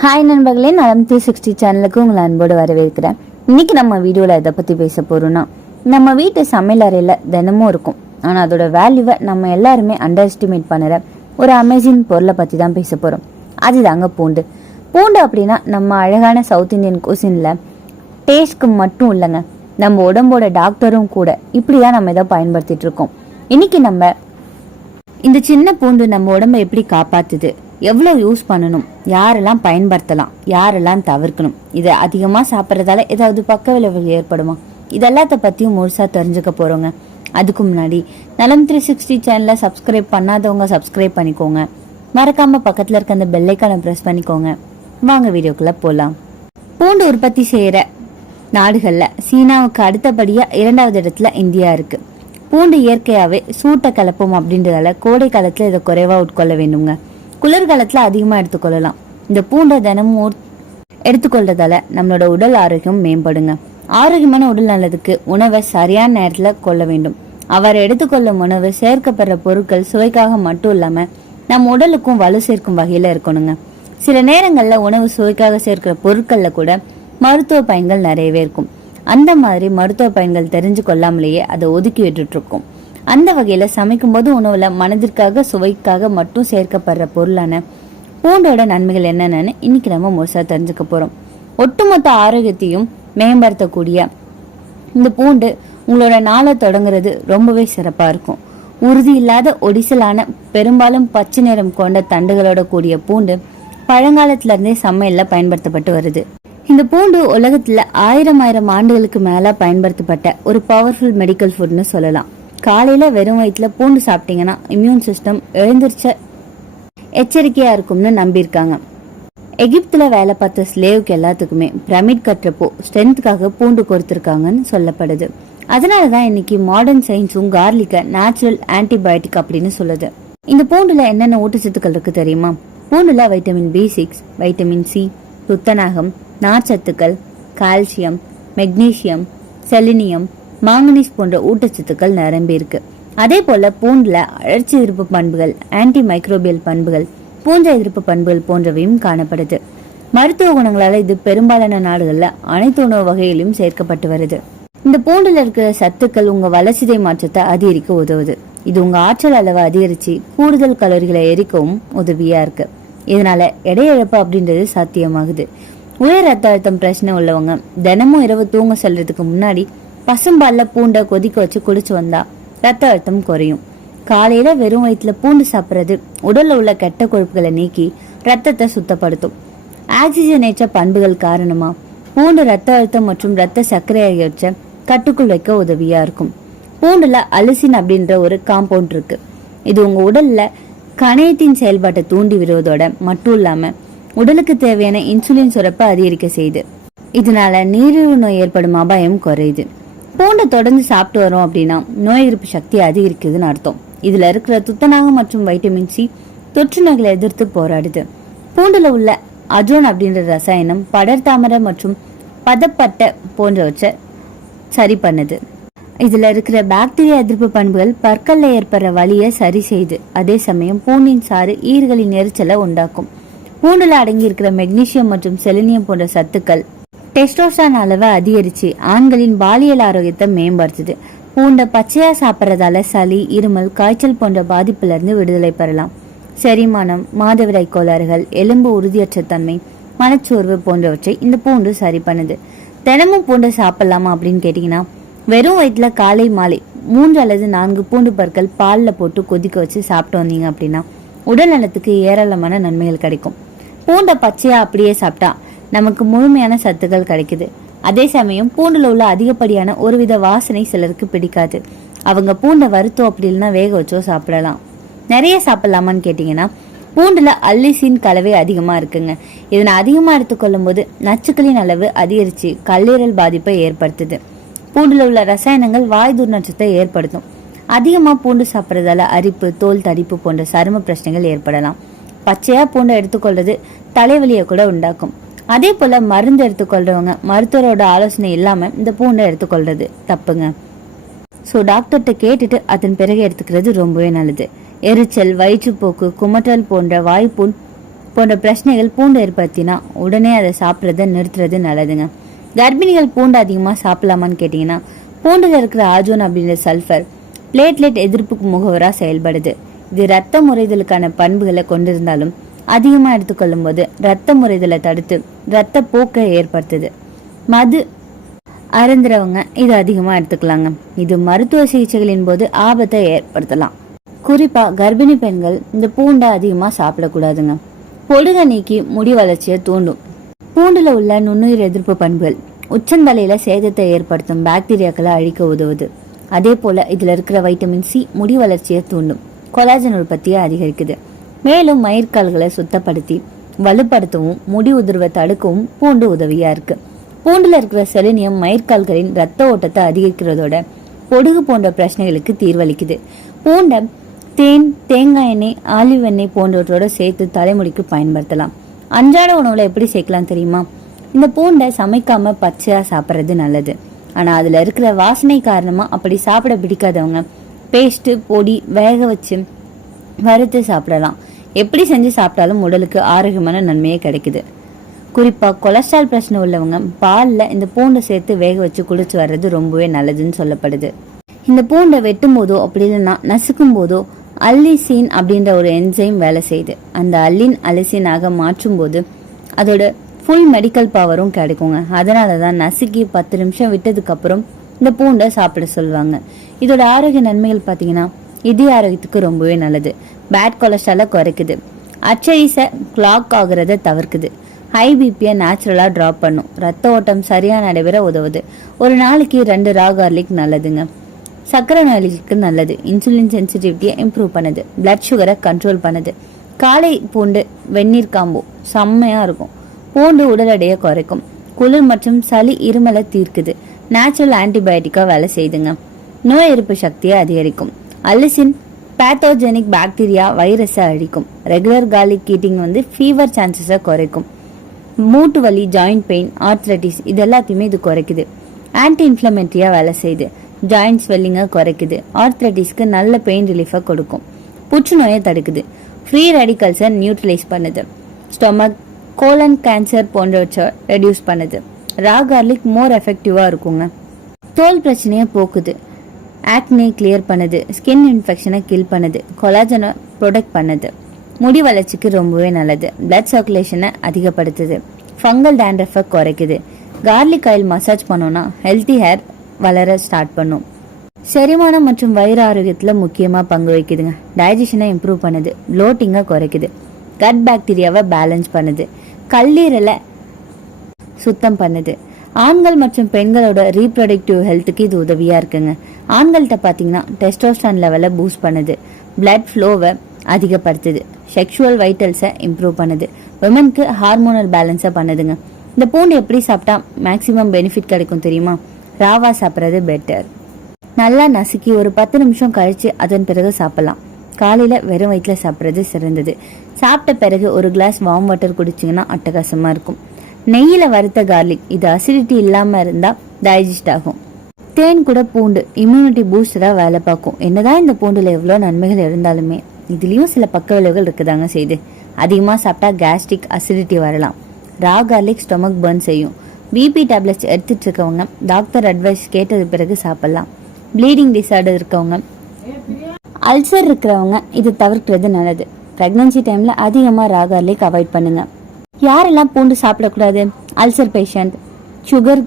Hi நண்பர்களே நலம் three sixty சேனலுக்கு உங்களை அன்போடு வரவேற்கிறேன். இன்னைக்கு நம்ம வீடியோவில் எதை பற்றி பேச போகிறோம்னா நம்ம வீட்டு சமையல் அறையில் தினமும் இருக்கும். ஆனால் அதோட வேல்யூவை நம்ம எல்லாருமே அண்டர் எஸ்டிமேட் பண்ணுற ஒரு அமேசிங் பொருளை பற்றி தான் பேச போகிறோம் அதுதாங்க பூண்டு. பூண்டு அப்படின்னா நம்ம அழகான சவுத் இந்தியன் குசினில் டேஸ்ட்க்கு மட்டும் இல்லைங்க. நம்ம உடம்போட டாக்டரும் கூட இப்படி தான் நம்ம இதை பயன்படுத்திகிட்டு இருக்கோம். இன்றைக்கி நம்ம இந்த சின்ன பூண்டு நம்ம உடம்ப எப்படி காப்பாற்றுது எவ்வளோ யூஸ் பண்ணணும்? யாரெல்லாம் பயன்படுத்தலாம்? யாரெல்லாம் தவிர்க்கணும்? இதை அதிகமாக சாப்பிட்றதால ஏதாவது பக்க விளைவுகள் ஏற்படுமா? இதெல்லாத்த பற்றியும் முழுசாக தெரிஞ்சுக்க போகிறோங்க அதுக்கு முன்னாடி நலம் த்ரீ சிக்ஸ்டி சேனலை சப்ஸ்கிரைப் பண்ணாதவங்க சப்ஸ்கிரைப் பண்ணிக்கோங்க. மறக்காமல் பக்கத்தில் இருக்க அந்த பெல்லைக்கான ப்ரெஸ் பண்ணிக்கோங்க. வாங்க வீடியோக்குள்ளே போகலாம் பூண்டு உற்பத்தி செய்கிற நாடுகளில் சீனாவுக்கு அடுத்தபடியாக இரண்டாவது இடத்துல இந்தியா இருக்குது பூண்டு இயற்கையாகவே சூட்டை கலப்போம் அப்படின்றதால கோடை காலத்தில் இதை குறைவாக உட்கொள்ள வேண்டுங்க. குளிர்காலத்தில் அதிகமாக எடுத்துக்கொள்ளலாம். இந்த பூண்டை தினமும் எடுத்துக்கொள்றதால நம்மளோட உடல் ஆரோக்கியம் மேம்படுங்க. ஆரோக்கியமான உடல் நலத்துக்கு உணவை சரியான நேரத்தில் கொள்ள வேண்டும். அவர் எடுத்துக்கொள்ளும் உணவு சேர்க்கப்படுற பொருட்கள் சுவைக்காக மட்டும் இல்லாமல் நம் உடலுக்கும் வலு சேர்க்கும் வகையில் இருக்கணுங்க. சில நேரங்களில் உணவு சுவைக்காக சேர்க்கிற பொருட்களில் கூட மருத்துவ பயன்கள் நிறையவே இருக்கும். அந்த மாதிரி மருத்துவ பயன்கள் தெரிஞ்சு கொள்ளாமலேயே அதை ஒதுக்கி விட்டுட்டு இருக்கோம். அந்த வகையில சமைக்கும் போது உணவுல மனதிற்காக சுவைக்காக மட்டும் சேர்க்கப்படுற பொருளான பூண்டோட நன்மைகள் என்னென்னு இன்னைக்கு நம்ம முழுசா தெரிஞ்சுக்க போறோம். ஒட்டுமொத்த ஆரோக்கியத்தையும் மேம்படுத்தக்கூடிய இந்த பூண்டு உங்களோட நாளை தொடங்குறது ரொம்பவே சிறப்பா இருக்கும். உறுதி இல்லாத ஒடிசலான பெரும்பாலும் பச்சை நிறம் கொண்ட தண்டுகளோட கூடிய பூண்டு பழங்காலத்துல இருந்தே சமையல்ல பயன்படுத்தப்பட்டு வருது. இந்த பூண்டு உலகத்துல ஆயிரம் ஆயிரம் ஆண்டுகளுக்கு மேல பயன்படுத்தப்பட்ட ஒரு பவர்ஃபுல் மெடிக்கல் ஃபுட்னு சொல்லலாம். காலையில வெறும் வயிற்றில் பூண்டு சாப்பிட்டீங்கன்னா இம்யூன் சிஸ்டம் எழுந்திருச்ச எச்சரிக்கையா இருக்கும்னு நம்பியிருக்காங்க. எகிப்துல வேலை பார்த்த ஸ்லேவுக்கு எல்லாத்துக்குமே பிரமிட் கட்டுறப்போ ஸ்ட்ரென்த்துக்காக பூண்டு கொடுத்துருக்காங்கன்னு சொல்லப்படுது. அதனால தான் இன்னைக்கு மாடர்ன் சயின்ஸும் கார்லிக்கை நேச்சுரல் ஆன்டிபயோட்டிக் அப்படின்னு சொல்லுது. இந்த பூண்டுல என்னென்ன ஊட்டச்சத்துக்கள் இருக்கு தெரியுமா? பூண்டுல vitamin B six vitamin C துத்தநாகம் நார்ச்சத்துக்கள் கால்சியம் மெக்னீசியம் செலினியம் மாங்கனீஸ் போன்ற ஊட்டச்சத்துக்கள் நிரம்பி இருக்கு. அதே போல பூண்டுல அழற்சி எதிர்ப்பு பண்புகள் ஆன்டி மைக்ரோபியல் பண்புகள் பூஞ்சை எதிர்ப்பு பண்புகள் போன்றவையும் காணப்படுது. மருத்துவ குணங்களால இது பெரும்பாலான நாடுகள்ல அனைத்து உணவு வகையிலும் சேர்க்கப்பட்டு வருது. இந்த பூண்டுல இருக்கிற சத்துக்கள் உங்க வளர்ச்சிதை மாற்றத்தை அதிகரிக்க உதவுது. இது உங்க ஆற்றல் அளவை அதிகரிச்சு கூடுதல் கலோரிகளை எரிக்கவும் உதவியா இருக்கு. இதனால எடை இழப்பு அப்படின்றது சாத்தியமாகுது. உயர் ரத்த அழுத்தம் பிரச்சனை உள்ளவங்க தினமும் இரவு தூங்க செல்றதுக்கு முன்னாடி பசும்பால்ல பூண்டை கொதிக்க வச்சு குடிச்சு வந்தா ரத்த அழுத்தம் குறையும். காலையில வெறும் வயிற்றுல பூண்டு சாப்பிட்றது உடல்ல உள்ள கெட்ட கொழுப்புகளை நீக்கி ரத்தத்தை சுத்தப்படுத்தும். ஆக்சிஜனேற்ற பண்புகள் காரணமா பூண்டு ரத்த அழுத்தம் மற்றும் ரத்த சர்க்கரை ஆகியவற்றை கட்டுக்குள் வைக்க உதவியா இருக்கும். பூண்டுல அலிசின் அப்படின்ற ஒரு காம்பவுண்ட் இருக்கு. இது உங்க உடல்ல கணையத்தின் செயல்பாட்டை தூண்டி விடுவதோட மட்டும் இல்லாம உடலுக்கு தேவையான இன்சுலின் சுரப்பை அதிகரிக்க செய்யுது இதனால நீரிழிவு நோய் ஏற்படும் அபாயம் குறையுது. பூண்டை தொடர்ந்து சாப்பிட்டு வரோம் அப்படின்னா நோய் எதிர்ப்பு சக்தி அதிகரிக்குதுன்னு அர்த்தம். இதுல இருக்கிற துத்தநாகம் மற்றும் வைட்டமின் சி தொற்று நோய்களை எதிர்த்து போராடுது. பூண்டுல உள்ள அஜோன் அப்படின்ற ரசாயனம் படர் தாமரை மற்றும் பதப்பட்ட போன்றவற்றை சரி பண்ணுது. இதுல இருக்கிற பாக்டீரியா எதிர்ப்பு பண்புகள் பற்கல்ல ஏற்படுற வழியை சரி செய்து அதே சமயம் பூண்டின் சாறு ஈர்களின் எரிச்சலை உண்டாக்கும். பூண்டுல அடங்கி இருக்கிற மெக்னீசியம் மற்றும் செலினியம் போன்ற சத்துக்கள் டெஸ்டோஸ்டான் அளவை அதிகரிச்சு ஆண்களின் பாலியல் ஆரோக்கியத்தை மேம்படுத்துது. பூண்டை பச்சையா சாப்பிட்றதால சளி இருமல் காய்ச்சல் போன்ற பாதிப்புலேருந்து விடுதலை பெறலாம். செரிமானம் மாதவிடாய் கோளாறுகள் எலும்பு உறுதியற்ற தன்மை மனச்சோர்வு போன்றவற்றை இந்த பூண்டு சரி பண்ணுது. தினமும் பூண்டை சாப்பிடலாமா அப்படின்னு கேட்டிங்கன்னா வெறும் வயிற்றுல காலை மாலை மூன்று அல்லது நான்கு பூண்டு பற்கள் பாலில் போட்டு கொதிக்க வச்சு சாப்பிட்டு வந்தீங்க அப்படின்னா உடல் நலத்துக்கு ஏராளமான நன்மைகள் கிடைக்கும். பூண்டை பச்சையா அப்படியே சாப்பிட்டா நமக்கு முழுமையான சத்துக்கள் கிடைக்குது. அதே சமயம் பூண்டில் உள்ள அதிகப்படியான ஒருவித வாசனை சிலருக்கு பிடிக்காது. அவங்க பூண்டை வறுத்தோ அப்படி இல்லைன்னா வேக வச்சோ சாப்பிடலாம். நிறைய சாப்பிடலாமான்னு கேட்டிங்கன்னா பூண்டில் அல்லிசின் கலவை அதிகமாக இருக்குங்க. இதனை அதிகமாக எடுத்துக்கொள்ளும் போது நச்சுக்களின் அளவு அதிகரித்து கல்லீரல் பாதிப்பை ஏற்படுத்துது. பூண்டில் உள்ள ரசாயனங்கள் வாய் துர்நாற்றத்தை ஏற்படுத்தும். அதிகமாக பூண்டு சாப்பிட்றதால அரிப்பு தோல் தடிப்பு போன்ற சரும பிரச்சனைகள் ஏற்படலாம். பச்சையாக பூண்டை எடுத்துக்கொள்வது தலைவலியை கூட உண்டாக்கும். அதே போல மருந்து எடுத்துக்கொள்றவங்க மருத்துவரோட ஆலோசனை இல்லாம இந்த பூண்டை எடுத்துக்கொள்றது தப்புங்க. ஸோ டாக்டர்கிட்ட கேட்டுட்டு அதன் பிறகு எடுத்துக்கிறது ரொம்பவே நல்லது. எரிச்சல் வயிற்றுப்போக்கு குமட்டல் போன்ற வாய்ப்புண் போன்ற பிரச்சனைகள் பூண்டு ஏற்படுத்தினா உடனே அதை சாப்பிட்றத நிறுத்துறது நல்லதுங்க. கர்ப்பிணிகள் பூண்டு அதிகமாக சாப்பிடலாமான்னு கேட்டிங்கன்னா பூண்டில் இருக்கிற ஆஜோன் அப்படின்ற சல்ஃபர் பிளேட்லெட் எதிர்ப்புக்கு முகவராக செயல்படுது. இது ரத்த முறைதலுக்கான பண்புகளை கொண்டிருந்தாலும் அதிகமாக எடுத்துக்கொள்ளும் போது ரத்த முறைதலை தடுத்து ரத்த போக்கை ஏற்படுத்துது. மது அருந்துறவங்க இது அதிகமாக எடுத்துக்கலாங்க. இது மருத்துவ சிகிச்சைகளின் போது ஆபத்தை ஏற்படுத்தலாம். குறிப்பாக கர்ப்பிணி பெண்கள் இந்த பூண்டை அதிகமாக சாப்பிடக்கூடாதுங்க. பொடுக நீக்கி முடி வளர்ச்சியை தூண்டும். பூண்டுல உள்ள நுண்ணுயிர் எதிர்ப்பு பண்புகள் உச்சந்தலையில சேதத்தை ஏற்படுத்தும் பாக்டீரியாக்களை அழிக்க உதவுது. அதே போல இதுல இருக்கிற வைட்டமின் சி முடி வளர்ச்சியை தூண்டும். கொலாஜன் உற்பத்தியை அதிகரிக்குது. மேலும் மயிர்கால்களை சுத்தப்படுத்தி வலுப்படுத்தவும் முடி உதிர்வை தடுக்கவும் பூண்டு உதவியா இருக்கு. பூண்டுல இருக்கிற செலினியம் மயிர்கால்களின் ரத்த ஓட்டத்தை அதிகரிக்கிறதோட பொடுகு போன்ற பிரச்சனைகளுக்கு தீர்வளிக்குது. பூண்டை தேன் தேங்காய் எண்ணெய் ஆலிவ் எண்ணெய் போன்றவற்றோட சேர்த்து தலைமுடிக்கு பயன்படுத்தலாம். அன்றாட உணவுல எப்படி சேர்க்கலாம் தெரியுமா? இந்த பூண்டை சமைக்காம பச்சையா சாப்பிட்றது நல்லது. ஆனா அதுல இருக்கிற வாசனை காரணமா அப்படி சாப்பிட பிடிக்காதவங்க பேஸ்ட் பொடி வேக வச்சு வறுத்து சாப்பிடலாம். எப்படி செஞ்சு சாப்பிட்டாலும் உடலுக்கு ஆரோக்கியமான நன்மையே கிடைக்குது. குறிப்பாக கொலஸ்ட்ரால் பிரச்சனை உள்ளவங்க பாலில் இந்த பூண்டை சேர்த்து வேக வச்சு குடிச்சு வர்றது ரொம்பவே நல்லதுன்னு சொல்லப்படுது. இந்த பூண்டை வெட்டும் போதோ அப்படி இல்லைன்னா நசுக்கும் போதோ அல்லிசீன் அப்படின்ற ஒரு என்சைம் வேலை செய்யுது. அந்த அல்லின் அலிசீனாக மாற்றும் போது அதோட ஃபுல் மெடிக்கல் பவரும் கிடைக்குங்க. அதனால தான் நசுக்கி பத்து நிமிஷம் விட்டதுக்கு அப்புறம் இந்த பூண்டை சாப்பிட சொல்லுவாங்க. இதோட ஆரோக்கிய நன்மைகள் பார்த்தீங்கன்னா இதய ஆரோக்கியத்துக்கு ரொம்பவே நல்லது. பேட் கொலஸ்ட்ராலை குறைக்குது. அச்சரிசை கிளாக் ஆகுறத தவிர்க்குது. ஹை பிபியை நேச்சுரலாக ட்ராப் பண்ணும். ரத்த ஓட்டம் சரியாக நடைபெற உதவுது. ஒரு நாளைக்கு ரெண்டு ரா கார்லிக் நல்லதுங்க. சக்கரை நோயாளிகளுக்கு நல்லது. இன்சுலின் சென்சிட்டிவிட்டியை இம்ப்ரூவ் பண்ணுது. பிளட் சுகரை கண்ட்ரோல் பண்ணுது. காலை பூண்டு வெந்நீர் காம்போ செம்மையாக இருக்கும். பூண்டு உடல் எடையை குறைக்கும். குளிர் மற்றும் சளி இருமலை தீர்க்குது. நேச்சுரல் ஆன்டிபயோட்டிக்காக வேலை செய்யுதுங்க நோய் எதிர்ப்பு சக்தியை அதிகரிக்கும். அலிசின் பேத்தோஜெனிக் பாக்டீரியா வைரஸை அழிக்கும். ரெகுலர் கார்லிக் கீட்டிங் வந்து ஃபீவர் சான்சஸை குறைக்கும். மூட்டு வலி ஜாயிண்ட் பெயின் ஆர்த்ரட்டிஸ் இது எல்லாத்தையுமே இது குறைக்குது. ஆன்டி இன்ஃப்ளமெண்ட்ரியாக வேலை செய்யுது. ஜாயிண்ட் ஸ்வெல்லிங்கை குறைக்குது. ஆர்த்ரட்டிஸ்க்கு நல்ல பெயின் ரிலீஃபை கொடுக்கும். புற்றுநோயை தடுக்குது. ஃப்ரீ ரெடிக்கல்ஸை நியூட்ரலைஸ் பண்ணுது. ஸ்டொமக் கோலன் கேன்சர் போன்றவற்றை ரெடியூஸ் பண்ணுது. ரா கார்லிக் மோர் எஃபெக்டிவாக இருக்குங்க. தோல் பிரச்சனையை போக்குது. ஆக்னே கிளியர் பண்ணுது. ஸ்கின் இன்ஃபெக்ஷனை கில் பண்ணுது. கொலாஜனை ப்ரொடெக்ட் பண்ணுது. முடி வளர்ச்சிக்கு ரொம்பவே நல்லது. பிளட் சர்க்குலேஷனை அதிகப்படுத்துது. ஃபங்கல் டேண்ட்ரஃபை குறைக்குது. கார்லிக் ஆயில் மசாஜ் பண்ணோன்னா ஹெல்த்தி ஹேர் வளர ஸ்டார்ட் பண்ணும். செரிமானம் மற்றும் வயிறு ஆரோக்கியத்தில் முக்கியமாக பங்கு வகிக்குதுங்க. டைஜஷனை இம்ப்ரூவ் பண்ணுது. ப்ளோட்டிங்கை குறைக்குது. கட் பாக்டீரியாவை பேலன்ஸ் பண்ணுது. கல்லீரலை சுத்தம் பண்ணுது. ஆண்கள் மற்றும் பெண்களோட ரீப்ரொடக்டிவ் ஹெல்த்துக்கு இது உதவியாக இருக்குங்க. ஆண்கள்கிட்ட பார்த்தீங்கன்னா டெஸ்டோஸ்டான் லெவலை பூஸ்ட் பண்ணுது. பிளட் ஃப்ளோவை அதிகப்படுத்துது. செக்ஷுவல் வைட்டல்ஸை இம்ப்ரூவ் பண்ணுது. விமனுக்கு ஹார்மோனல் பேலன்ஸை பண்ணுதுங்க. இந்த பூண்டு எப்படி சாப்பிட்டா மேக்ஸிமம் பெனிஃபிட் கிடைக்கும் தெரியுமா? ராவா சாப்பிட்றது பெட்டர் நல்லா நசுக்கி ஒரு பத்து நிமிஷம் கழிச்சு அதன் பிறகு சாப்பிடலாம். காலையில் வெறும் வயிற்றில் சாப்பிட்றது சிறந்தது. சாப்பிட்ட பிறகு ஒரு கிளாஸ் வார்ம் வாட்டர் குடிச்சிங்கன்னா அட்டகாசமாக இருக்கும். நெய்யில் வறுத்த கார்லிக் இது அசிடிட்டி இல்லாமல் இருந்தால் டைஜஸ்ட் ஆகும். தேன் கூட பூண்டு இம்யூனிட்டி பூஸ்டராக வேலை பார்க்கும். என்னதான் இந்த பூண்டில் எவ்வளோ நன்மைகள் இருந்தாலுமே இதுலேயும் சில பக்க விளைவுகள் இருக்குதாங்க செய்து. அதிகமாக சாப்பிட்டா கேஸ்ட்ரிக் அசிடிட்டி வரலாம். ரா கார்லிக் ஸ்டொமக் பர்ன் செய்யும். பிபி டேப்லெட்ஸ் எடுத்துட்டு இருக்கவங்க டாக்டர் அட்வைஸ் கேட்டது பிறகு சாப்பிடலாம். ப்ளீடிங் டிசார்டர் இருக்கவங்க அல்சர் இருக்கிறவங்க இது தவிர்க்கிறது நல்லது. ப்ரெக்னன்சி டைமில் அதிகமாக ரா கார்லிக் அவாய்ட் பண்ணுங்கள் யாரெல்லாம் பூண்டு சாப்பிடக்கூடாது? அல்சர் பேஷண்ட் சுகர்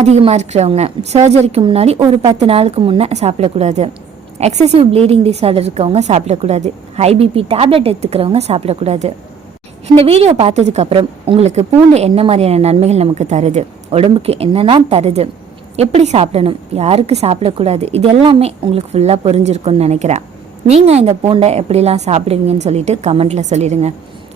அதிகமாக இருக்கிறவங்க. சர்ஜரிக்கு முன்னாடி ஒரு பத்து நாளுக்கு முன்னே சாப்பிடக்கூடாது. எக்ஸசிவ் ப்ளீடிங் டிசார்டர் இருக்கவங்க சாப்பிடக்கூடாது. ஹை பிபி டேப்லெட் எடுத்துக்கிறவங்க சாப்பிடக்கூடாது. இந்த வீடியோ பார்த்ததுக்கப்புறம் உங்களுக்கு பூண்டு என்ன மாதிரியான நன்மைகள் நமக்கு தருது? உடம்புக்கு என்னெல்லாம் தருது? எப்படி சாப்பிடணும்? யாருக்கு சாப்பிடக்கூடாது? இது எல்லாமே உங்களுக்கு ஃபுல்லாக புரிஞ்சிருக்கும்னு நினைக்கிறேன். நீங்கள் இந்த பூண்டை எப்படிலாம் சாப்பிடுவீங்கன்னு சொல்லிட்டு கமெண்ட்டில் சொல்லிடுங்க.